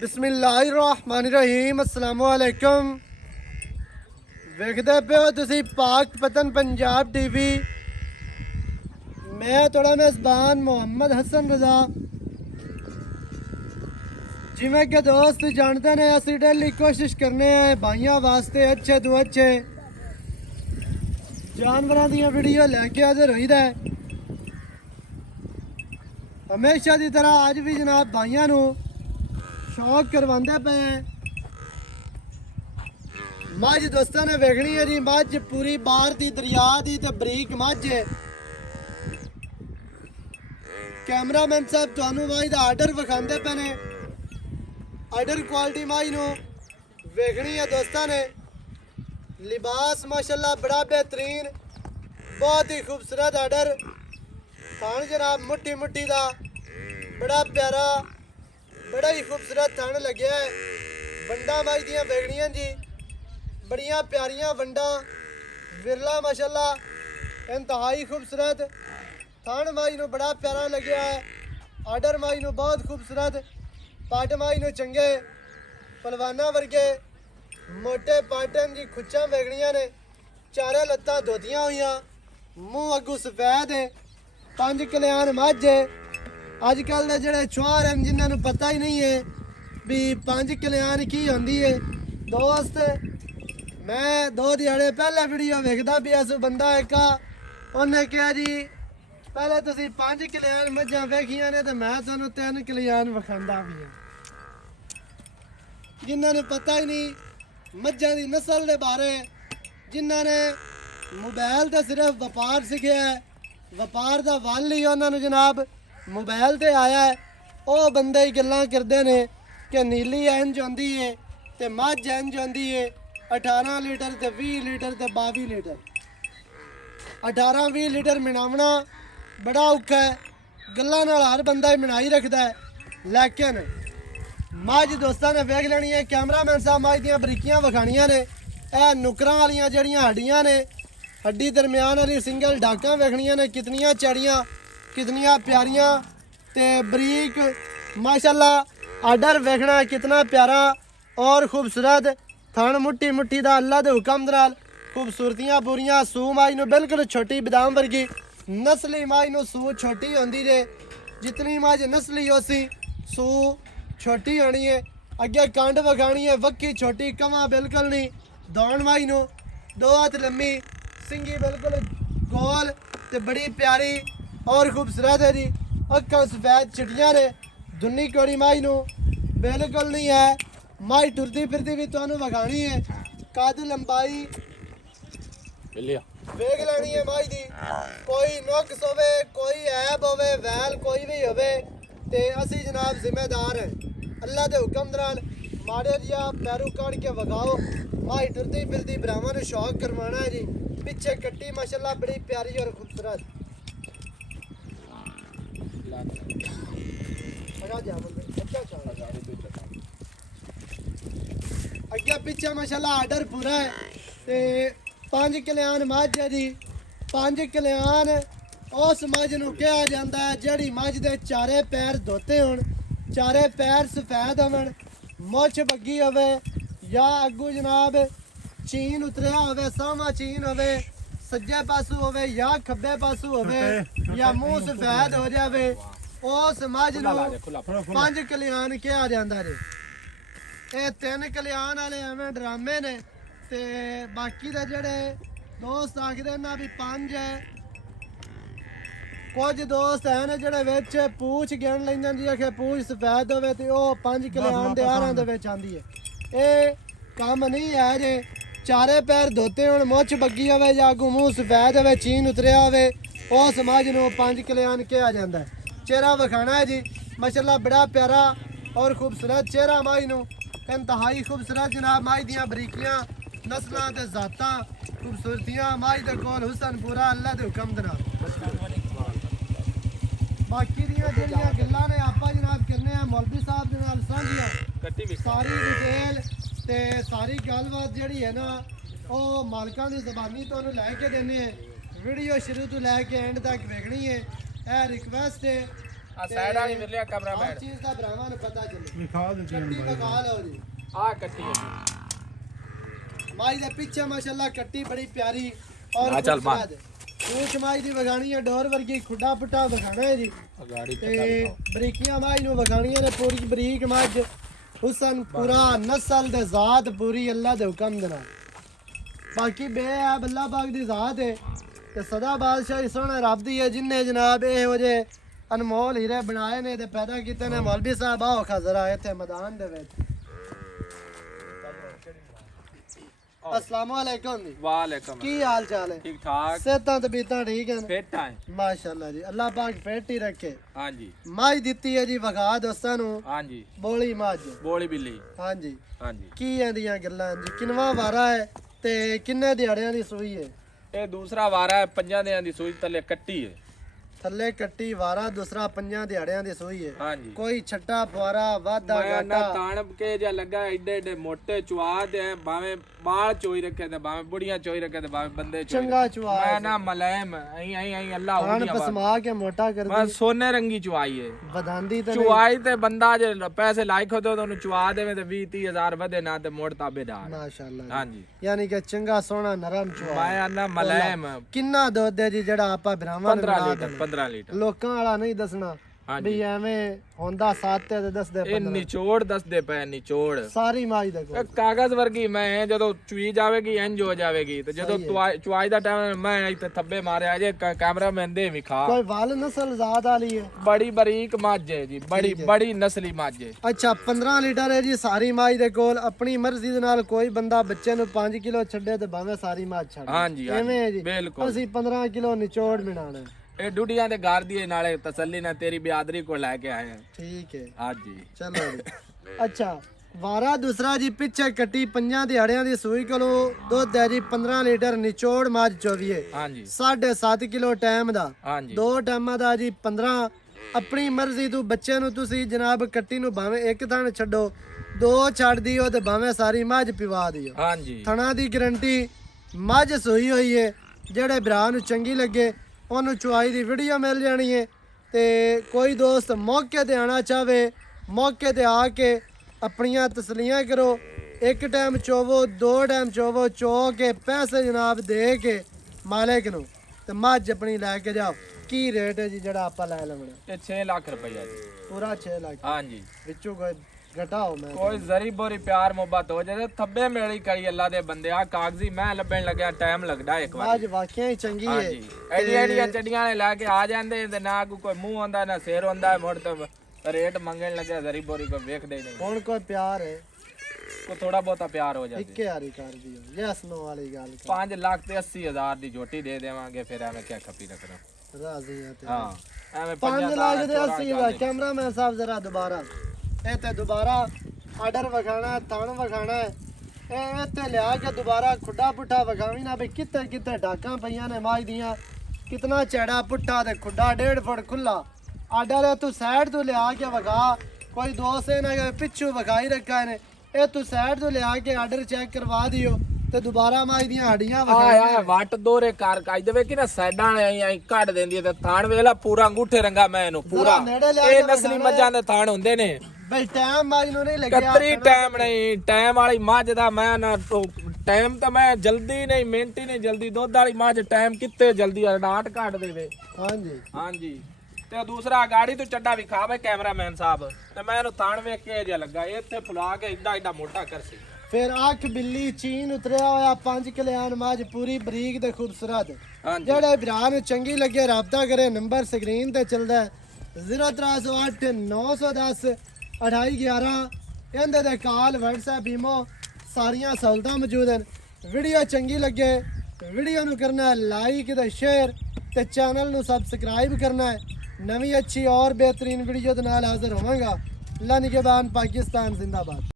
बिस्मिल्लाहिर्रहमानिर्रहीम अस्सलाम वालेकुम। वेखदे पे हो तुसी पाक पतन पंजाब टीवी। मैं थोड़ा मेज़बान मोहम्मद हसन रजा। जिमें के दोस्त जानते ने असी डेली कोशिश करने हैं भाइयों वास्ते अच्छे तो अच्छे जानवरों दी वीडियो लैके हाजिर होईदा है। हमेशा की तरह अज भी जनाब भाइयों नू शौक करवाते पे हैं। मझ दोस्तों ने वेखनी है जी, मझ पूरी बाहर दी दरिया दी ते बरीक मझ है। कैमरामैन साहब तुहानू मझ दा आर्डर विखाते पे ने। आर्डर क्वालिटी मझ नू वेखनी है दोस्तों ने। लिबास माशाल्लाह बड़ा बेहतरीन, बहुत ही खूबसूरत आर्डर। थान जनाब मुट्ठी मुट्ठी दा बड़ा प्यारा, बड़ा ही खूबसूरत थान लग्या है। वंडा मझ दियां वेखनियां जी, बड़ियां प्यारियां वंडा, विरला माशाल्लाह इंतहाई खूबसूरत थान मझ नू बड़ा प्यारा लग्या है। आर्डर मझ नू बहुत खूबसूरत, पट मझ नू चंगे पलवाना वर्गे मोटे पाटन जी। खुच्चां वेखनियां ने, चारे लत्तां धोतियां हुईयां, मूँह अगू सफेद है, 5 कल्याण मझ है। अजकल के जोड़े चुहार हैं जिन्होंने पता ही नहीं है भी 5 कल्याण की होंदी है। दोस्त मैं 2 दिहाड़े पहले वीडियो वेखदा पिया सू, बंदा एक उन्हें कहा जी पहले तुसी 5 कल्याण मझां वेखियां ने तो मैं तुहानू 3 कल्याण विखांदा पिया। जिन्होंने पता ही नहीं मझां दी नस्ल के बारे, जिन्होंने मोबाइल तो सिर्फ व्यापार सीखा है, व्यापार का वल ही उन्होंने जनाब मोबाइल ते आया है। वो बंदे ही गल्लां करते हैं कि नीली इंज आती है तो मझ इंज आती है। 18 लीटर तो 20 लीटर तो 22 लीटर, 18-20 लीटर मिनावना बड़ा औखा है। गल्लां नाल हर बंदा ही मिनाई रखता है, लेकिन मझ दोस्तों ने वेख लेनी है। कैमरामैन साहब मझ दियां बरीकियां विखानियां ने। यह नुकरां वालियां जड़ियां हड्डियां ने, हड्डी दरम्यान वाली सिंगल डाकां वेखनियां ने, कितनियां चड़ियां कितनियां प्यारियां ते बरीक माशाल्लाह। आर्डर वेखना कितना प्यारा और खूबसूरत थान मुट्ठी मुट्ठी दा अल्लाह दे हुक्म दे नाल खूबसूरतियां पूरियां। सू माई नू बिल्कुल छोटी बदाम वर्गी, नस्ली माई नू सू छोटी होंदी जे, जितनी मझ नस्ली होसी सू छोटी होनी है। अगे कंड विखानी है, वक्की छोटी, कवा बिल्कुल नहीं। दौड़ माई नू 2 हाथ लम्मी, सिंगी बिल्कुल गोल ते बड़ी प्यारी और खूबसूरत है जी। अक्खां सफेद चिट्टियां ने, दुन्नी कौड़ी माई नू बिल्कुल नहीं है। माई टुरती फिरती भी तुहानू विखानी है। कद लंबाई वेख लेनी है माई दी। कोई नुक्स होवे, कोई ऐब होवे, वैल कोई भी होवे ते असी जनाब जिम्मेदार हैं। अल्लाह दे हुक्म दे नाल माड़े जिहा पैरू कड़ के विखाओ। माई टुरती फिरती भरावां नू शौक करवाना है जी। पिछे कट्टी माशाल्लाह बड़ी प्यारी और खूबसूरत। अगे पिछे माशाल्लाह आर्डर पूरा है ते 5 कल्याण मझ है जी। 5 कल्याण उस मझ नू कहा जाता है जिहड़ी मझ दे चारे पैर धोते होण, चारे पैर सफेद होवन, मुछ बग्गी होवे या अगू जनाब चीन उतरिया होवे, सामा चीन होवे, सज्जे पासू होवे या खब्बे पासू होवे, या मुंह सफेद हो जावे, उस मझ नू 5 कल्याण कहा जाता है। ये 3 कल्याण वाले एवं ड्रामे ने ते बाकी दे जेड़े दोस्त आखदे ना भी 5 है। कुछ दोस्त हैं जेड़े विच पूछ गिन लैंदे जी, आखे पूछ सफेद होवे ते ओह 5 कल्याण दे आहारां दे विच आंदी है। ये काम नहीं है जे चारे पैर धोते होण, मुछ बग्गी होवे या अगू मूँह सफेद होवे, चीन उतरिया होवे, उस मझ नू 5 कल्याण कहा जाता है। चेहरा विखाना है जी माशाल्लाह बड़ा प्यारा और खूबसूरत चेहरा माई नू, इंतहाई खूबसूरत जनाब। माई दियां बरीकियां नस्लां ते जातां खूबसूरतियां, माई दे कोल हुसन पूरा अल्लाह दे हुक्म दे नाल। बाकी दियां जेहड़ियां गल्लां ने आपां जनाब करने आ मौलवी साहब दे नाल सांझियां। सारी डिटेल ते सारी गलबात जिहड़ी है ना ਉਹ ਮਾਲਕਾਂ ਦੀ ਜ਼ਬਾਨੀ ਤੁਹਾਨੂੰ ਲੈ ਕੇ ਦਿੰਦੇ हैं। वीडियो शुरू तो लैके एंड तक वेखनी है। यह रिक्वेस्ट है ਆ ਸਾਈਡ ਵਾਲੀ ਮਿਲਿਆ ਹਰ ਕੈਮਰਾਮੈਨ ਚੀਜ਼ ਦਾ ਭਰਾਵਾਂ ਨੂੰ ਪਤਾ ਚੱਲੇ ਵਿਖਾ ਦਿੱਤੀ ਕੱਟੀ ਵਿਖਾ ਲਓ ਜੀ ਆ ਕੱਟੀ ਹੈ ਮਾਈ ਦੇ ਪਿੱਛੇ ਮਾਸ਼ਾਅੱਲਾ ਕੱਟੀ ਬੜੀ ਪਿਆਰੀ ਔਰ ਆ ਚੱਲ ਮਾਰ। ਪੂਛ ਮਾਈ ਦੀ ਵਗਾਣੀ ਹੈ ਡੋਰ ਵਰਗੀ ਖੁੱਡਾ ਪੁੱਟਾ ਵਗਾਣਾ ਹੈ ਜੀ ਗਾੜੀ ਤੇ ਬਰੀਕੀਆਂ ਮਾਈ ਨੂੰ ਵਗਾਣੀਆਂ ਨੇ ਪੂਰੀ ਬਰੀਕ ਮੱਝ ਹੁਸਨ ਪੂਰਾ ਨਸਲ ਦੇ ਜ਼ਾਤ ਪੂਰੀ ਅੱਲਾ ਦੇ ਹੁਕਮ ਦੇ ਨਾਲ ਬਾਕੀ ਬੇਅਬ ਅੱਲਾ ਪਾਕ ਦੀ ਜ਼ਾਤ ਹੈ ਤੇ ਸਦਾ ਬਾਦਸ਼ਾਹੀ ਸੋਹਣਾ ਰੱਬ ਦੀ ਹੈ ਜਿੰਨੇ ਜਨਾਬ ਇਹੋ ਜਿਹੇ ਅਨਮੋਲ ਹੀਰੇ ਬਣਾਏ ਨੇ ਤੇ ਪੈਦਾ ਕੀਤੇ ਨੇ ਮੌਲਵੀ ਸਾਹਿਬ ਆਓ ਖਜ਼ਰਾ ਇੱਥੇ ਮੈਦਾਨ ਦੇ ਵਿੱਚ अस्सलाम वालेकुम जी ਵਾਲੇਕਮ की हाल चाल है ਠੀਕ ਠਾਕ सेहतां तबीयतां ठीक हैं ਫਿੱਟ ਆ माशाल्लाह जी अल्लाह पाक फिट ही रखे ਹਾਂਜੀ माझ ਦਿੱਤੀ ਹੈ ਜੀ ਵਗਾ ਦੋਸਤਾਂ ਨੂੰ ਹਾਂਜੀ ਬੋਲੀ ਮੱਝ ਬੋਲੀ ਬਿੱਲੀ ਹਾਂਜੀ ਹਾਂਜੀ ਕੀ ਇਹਦੀਆਂ ਗੱਲਾਂ ਜੀ ਕਿੰਨਵਾ ਵਾਰਾ ਹੈ ਤੇ ਕਿੰਨੇ ਦਿਹਾੜਿਆਂ ਦੀ ਸੂਈ ਹੈ ਇਹ ਦੂਸਰਾ ਵਾਰਾ ਹੈ 5 ਦਿਨਾਂ ਦੀ ਸੂਈ ਥੱਲੇ ਕੱਟੀ ਹੈ ਥੱਲੇ ਕੱਟੀ ਵਾਰਾ ਦੂਸਰਾ 5 ਦਿਹਾੜਿਆਂ ਦੀ ਸੂਈ ਹੈ ਹਾਂਜੀ ਕੋਈ ਛੱਟਾ ਫੁਆਰਾ ਵਾਧਾ ਮੈਂ ਨਾ ਘਾਟਾ ਤਾਣਬ ਕੇ ਜਾਂ ਲੱਗਾ ਏਡੇ ਏਡੇ ਮੋਟੇ ਚੁਆ ਦੇ ਭਾਵੇਂ ਬਾਲ ਚੋਈ ਰੱਖੇ ਤੇ ਭਾਵੇਂ ਬੁੜੀਆਂ ਚੋਈ ਰੱਖੇ ਤੇ ਭਾਵੇਂ ਬੰਦੇ ਚੋਈ ਚੰਗਾ ਚੁਆ ਮੈਂ ਨਾ ਮਲੈਮ ਐਂ ਅੱਲਾਹ ਖਾਣ ਉਹਦੀਆਂ ਪਸਮਾ ਕੇ ਮੋਟਾ ਕਰ ਮੈਂ ਸੋਨੇ ਰੰਗੀ ਚੁਆਈ ਹੈ ਵਧਾਂਦੀ ਤੇ ਚੁਆਈ ਤੇ ਬੰਦਾ ਜੇ ਪੈਸੇ ਲਾਇਕ ਹੋ ਤੇ ਉਹਨੂੰ ਚੁਆ ਦੇਵੇ ਤੇ 20-30 ਹਜ਼ਾਰ ਵਧੇ ਨਾ ਤੇ ਮੋੜ ਤਾਬੇਦਾਰ ਮਾਸ਼ਾਅੱਲਾ ਹਾਂਜੀ ਯਾਨੀ ਕਿ ਚੰਗਾ ਸੋਹਣਾ ਨਰਮ ਚੁਆ ਮੈਂ ਨਾ ਮਲੈਮ ਕਿੰਨਾ ਦੁੱਧ ਹੈ ਜੀ ਜਿਹੜਾ ਆਪਾਂ ਭਰਾਵਾਂ ਨੂੰ 15 ਬਣਾ ਲੀਟਰ 15 ਲੀਟਰ ਲੋਕਾਂ ਵਾਲਾ ਨਹੀਂ ਦੱਸਣਾ ਹਾਂਜੀ ਵੀ ਐਵੇਂ ਹੁੰਦਾ 7 ਤੇ ਦੱਸਦੇ ਇਹ ਨਿਚੋੜ ਦੱਸਦੇ ਪਏ ਨਿਚੋੜ ਸਾਰੀ ਮਾਈ ਦੇ ਇਹ ਕੋਲ ਕਾਗਜ਼ ਵਰਗੀ ਮੈਂ ਜਦੋਂ ਚੁਈ ਜਾਵੇਗੀ ਇੰਜ ਹੋ ਜਾਵੇਗੀ ਤੇ ਜਦੋਂ ਚੁਆਈ ਦਾ ਟਾਈਮ ਮੈਂ ਇੱਥੇ ਥੱਬੇ ਮਾਰਿਆ ਜੇ ਕੈਮਰਾਮੈਨ ਦੇ ਵਿਖਾ ਕੋਈ ਵਾਲ ਨਸਲ ਜ਼ਾਤ ਵਾਲੀ ਹੈ ਬੜੀ ਬਰੀਕ ਮੱਝ ਹੈ ਜੀ ਬੜੀ ਬੜੀ ਨਸਲੀ ਮੱਝ ਹੈ ਅੱਛਾ 15 ਲੀਟਰ ਹੈ ਜੀ ਸਾਰੀ ਮਾਈ ਦੇ ਕੋਲ ਆਪਣੀ ਮਰਜ਼ੀ ਦੇ ਨਾਲ ਕੋਈ ਬੰਦਾ ਬੱਚੇ ਨੂੰ 5 ਕਿਲੋ ਛੱਡੇ ਤੇ ਭਾਵੇਂ ਸਾਰੀ ਮਾਂ ਛੱਡ ਹਾਂਜੀ ਐਵੇਂ ਹੈ ਜੀ ਬਿਲਕੁਲ ਅਸੀਂ 15 ਕਿਲੋ ਨਿਚੋੜ ਬਣਾਣਾ ਇਹ ਡੁੱਡੀਆਂ ਦੇ ਘਰ ਦੀ ਨਾਲੇ ਤਸੱਲੀ ਨਾਲ ਤੇਰੀ ਬਿਆਦਰੀ ਕੋ ਲੈ ਕੇ ਆਏ ਹਾਂ ਠੀਕ ਹੈ ਹਾਂਜੀ ਚਲੋ ਜੀ ਅੱਛਾ ਵਾਰਾ ਦੂਸਰਾ ਜੀ ਪਿੱਛੇ ਕੱਟੀ 5 ਦਿਹਾੜਿਆਂ ਦੀ ਸੂਈ ਕੋਲੋਂ ਦੁੱਧ ਹੈ ਜੀ 15 ਲੀਟਰ ਨਿਚੋੜ ਮੱਝ ਚੋਵੀਏ ਹਾਂਜੀ 7.5 ਕਿਲੋ ਟਾਈਮ ਦਾ ਹਾਂਜੀ ਦੋ ਟਾਈਮਾਂ ਦਾ ਜੀ 15 ਆਪਣੀ ਮਰਜ਼ੀ ਤੋਂ ਬੱਚੇ ਨੂੰ ਤੁਸੀਂ ਜਨਾਬ ਕੱਟੀ ਨੂੰ ਭਾਵੇਂ ਇੱਕ ਥਣ ਛੱਡੋ ਦੋ ਛੱਡ ਦਿਓ ਤੇ ਭਾਵੇਂ ਸਾਰੀ ਮੱਝ ਪਿਵਾ ਦਿਓ ਹਾਂਜੀ ਥਣਾ ਦੀ ਗਰੰਟੀ ਮੱਝ ਸੂਈ ਹੋਈ ਹੈ ਜਿਹੜੇ ਭਰਾ ਨੂੰ ਚੰਗੀ ਲੱਗੇ ਉਹਨੂੰ ਚੁਆਈ ਦੀ ਵੀਡੀਓ ਮਿਲ ਜਾਣੀ ਹੈ ਤੇ ਕੋਈ ਦੋਸਤ ਮੌਕੇ ਤੇ ਆਣਾ ਚਾਵੇ ਮੌਕੇ ਤੇ ਆ ਕੇ ਆਪਣੀਆਂ ਤਸਲੀਆਂ ਕਰੋ ਇੱਕ ਟਾਈਮ ਚੋਵੋ ਦੋ ਟਾਈਮ ਚੋਵੋ ਚੋ ਕੇ ਪੈਸੇ ਜਨਾਬ ਦੇ ਕੇ ਮਾਲਕ ਨੂੰ ਤੇ ਮੱਝ ਆਪਣੀ ਲੈ ਕੇ ਜਾਓ ਕੀ ਰੇਟ ਹੈ ਜੀ ਜਿਹੜਾ ਆਪਾਂ ਲੈ ਲਵਣਾ ਇਹ 6 ਲੱਖ ਰੁਪਈਆ ਜੀ ਪੂਰਾ 6 ਲੱਖ ਹਾਂਜੀ ਵਿੱਚੋਂ ਕੋਈ ਘਟਾਓ ਮੈਂ ਕੋਈ ਜ਼ਰੀ ਬੋਰੀ ਪਿਆਰ ਮੁਹੱਬਤ ਹੋ ਜਾਏ ਥੱਬੇ ਮੇਲੀ ਕਰੀ ਅੱਲਾ ਦੇ ਬੰਦੇ ਆ ਕਾਗਜ਼ੀ ਮੈਂ ਲੱਭਣ ਲੱਗਿਆ ਟਾਈਮ ਲੱਗਦਾ ਇੱਕ ਵਾਰ ਅੱਜ ਵਾਕਿਆ ਹੀ ਚੰਗੀ ਹੈ ਹਾਂਜੀ ਐਡੀਆਂ ਚੱਡੀਆਂ ਨੇ ਲੈ ਕੇ ਆ ਜਾਂਦੇ ਤੇ ਨਾ ਕੋਈ ਮੂੰਹ ਆਉਂਦਾ ਨਾ ਸਿਰ ਆਉਂਦਾ ਮੁੜ ਤੇ ਰੇਟ ਮੰਗਣ ਲੱਗਿਆ ਜ਼ਰੀ ਬੋਰੀ ਕੋ ਵੇਖਦੇ ਨਹੀਂ ਹੁਣ ਕੋਈ ਪਿਆਰ ਹੈ ਕੋ ਥੋੜਾ ਬਹੁਤਾ ਪਿਆਰ ਹੋ ਜਾਵੇ ਇੱਕੇ ਹਾਰੀ ਕਰ ਦਿਓ ਯਸ ਨੋ ਵਾਲੀ ਗੱਲ 5 ਲੱਖ ਤੇ 80 ਹਜ਼ਾਰ ਦੀ ਝੋਟੀ ਦੇ ਦੇਵਾਂਗੇ ਫਿਰ ਐਵੇਂ ਕਿਆ ਖੱਪੀ ਰੱਖਣਾ ਰਾਜ਼ੀ ਹੈ ਤੇ ਹਾਂ ਐਵੇਂ 5 ਲੱਖ ਦੇ 80 ਦਾ ਕੈਮਰਾਮੈਨ ਸਾਹਿਬ ਜ਼ਰਾ ਦੁਬਾਰਾ ਇਹ ਤੇ ਦੁਬਾਰਾ ਆਰਡਰ ਵਿਖਾਣਾ ਥਣ ਵਿਖਾਣਾ ਇਹ ਇੱਥੇ ਲਿਆ ਕੇ ਦੁਬਾਰਾ ਖੁੱਡਾ ਪੁੱਠਾ ਵਿਖਾਵੀ ਨਾ ਵੀ ਕਿੱਥੇ ਕਿੱਥੇ ਡਾਕਾਂ ਪਈਆਂ ਨੇ ਮਾਝ ਦੀਆਂ ਕਿਤਨਾ ਚੈੜਾ ਪੁੱਠਾ ਤੇ ਖੁੱਡਾ 1.5 ਫੁੱਟ ਖੁੱਲਾ ਆਰਡਰ ਤੂੰ ਸਾਈਡ ਤੋਂ ਲਿਆ ਕੇ ਵਿਖਾ ਕੋਈ ਦੋਸਤ ਨਾ ਪਿੱਛੋਂ ਵਿਖਾਈ ਰੱਖਾ ਨੇ ਇਹ ਤੂੰ ਸਾਈਡ ਤੋਂ ਲਿਆ ਕੇ ਆਰਡਰ ਚੈੱਕ ਕਰਵਾ ਦਿਓ ਤੇ ਦੁਬਾਰਾ ਮਾਝ ਦੀਆਂ ਹੱਡੀਆਂ ਆ ਵੱਟ ਦੋਰੇ ਕਾਰ ਕਾਈ ਦੇਵੇ ਕਿ ਨਾ ਸਾਈਡਾਂ ਵਾਲੇ ਐਂ ਕੱਢ ਦਿੰਦੀ ਤੇ ਥਾਣ ਵੇਲਾ ਪੂਰਾ ਅੰਗੂਠੇ ਰੰਗਾ ਮੈਂ ਇਹਨੂੰ ਪੂਰਾ ਨੇੜੇ ਲਿਆ ਇਹ ਕੇ ਨਸਲੀ ਮੱਝਾਂ ਦੇ ਥਾਣ ਹੁੰਦੇ ਨੇ ਬਈ ਟਾਈਮ ਮਾਝ ਨੂੰ ਨਹੀਂ ਲੱਗਿਆ ਕਤਰੀ ਟਾਈਮ ਨਹੀਂ ਟਾਈਮ ਵਾਲੀ ਮੱਝ ਦਾ ਮੈਂ ਨਾ ਟਾਈਮ ਤਾਂ ਮੈਂ ਜਲਦੀ ਨਹੀਂ ਮਿੰਟ ਹੀ ਨਹੀਂ ਜਲਦੀ ਦੁੱਧ ਵਾਲੀ ਮੱਝ ਟਾਈਮ ਕਿੱਥੇ ਜਲਦੀ ਡਾਟ ਕੱਢ ਦੇਵੇ ਹਾਂਜੀ ਹਾਂਜੀ ਤੇ ਦੂਸਰਾ ਗਾੜੀ ਤੋਂ ਚੱਡਾ ਵਿਖਾਵੇ ਕੈਮਰਾਮੈਨ ਸਾਹਿਬ ਤੇ ਮੈਂ ਇਹਨੂੰ ਥਾਣ ਵੇਖ ਕੇ ਜਿਹਾ ਲੱਗਾ ਇੱਥੇ ਫੁਲਾ ਕੇ ਏਡਾ ਮੋਟਾ ਕਰਸੀ ਫਿਰ ਅੱਖ ਬਿੱਲੀ ਚੀਨ ਉਤਰਿਆ ਹੋਇਆ 5 ਕਲਿਆਣ ਮੱਝ ਪੂਰੀ ਬਰੀਕ ਤੇ ਖੂਬਸੂਰਤ ਹਾਂਜੀ ਜਿਹੜੇ ਭਰਾ ਨੂੰ ਚੰਗੀ ਲੱਗੇ ਰਾਬਤਾ ਕਰੇ ਨੰਬਰ ਸਕਰੀਨ ਤੇ ਚੱਲਦਾ 0308 910 2811 ਇਹਦੇ ਤੇ ਕਾਲ WhatsApp ਈਮੋ ਸਾਰੀਆਂ ਸਹੂਲਤਾਂ ਮੌਜੂਦ ਹਨ ਵੀਡੀਓ ਚੰਗੀ ਲੱਗੇ ਵੀਡੀਓ ਨੂੰ ਕਰਨਾ ਲਾਈਕ ਤੇ ਸ਼ੇਅਰ ਤੇ ਚੈਨਲ ਨੂੰ ਸਬਸਕ੍ਰਾਈਬ ਕਰਨਾ ਹੈ ਨਵੀਂ ਅੱਛੀ ਔਰ ਬਿਹਤਰੀਨ ਵੀਡੀਓ ਦੇ ਨਾਲ ਹਾਜ਼ਰ ਹੋਵਾਂਗਾ ਅੱਲਾ ਨਿਗਹਿਬਾਨ ਪਾਕਿस्तान जिंदाबाद।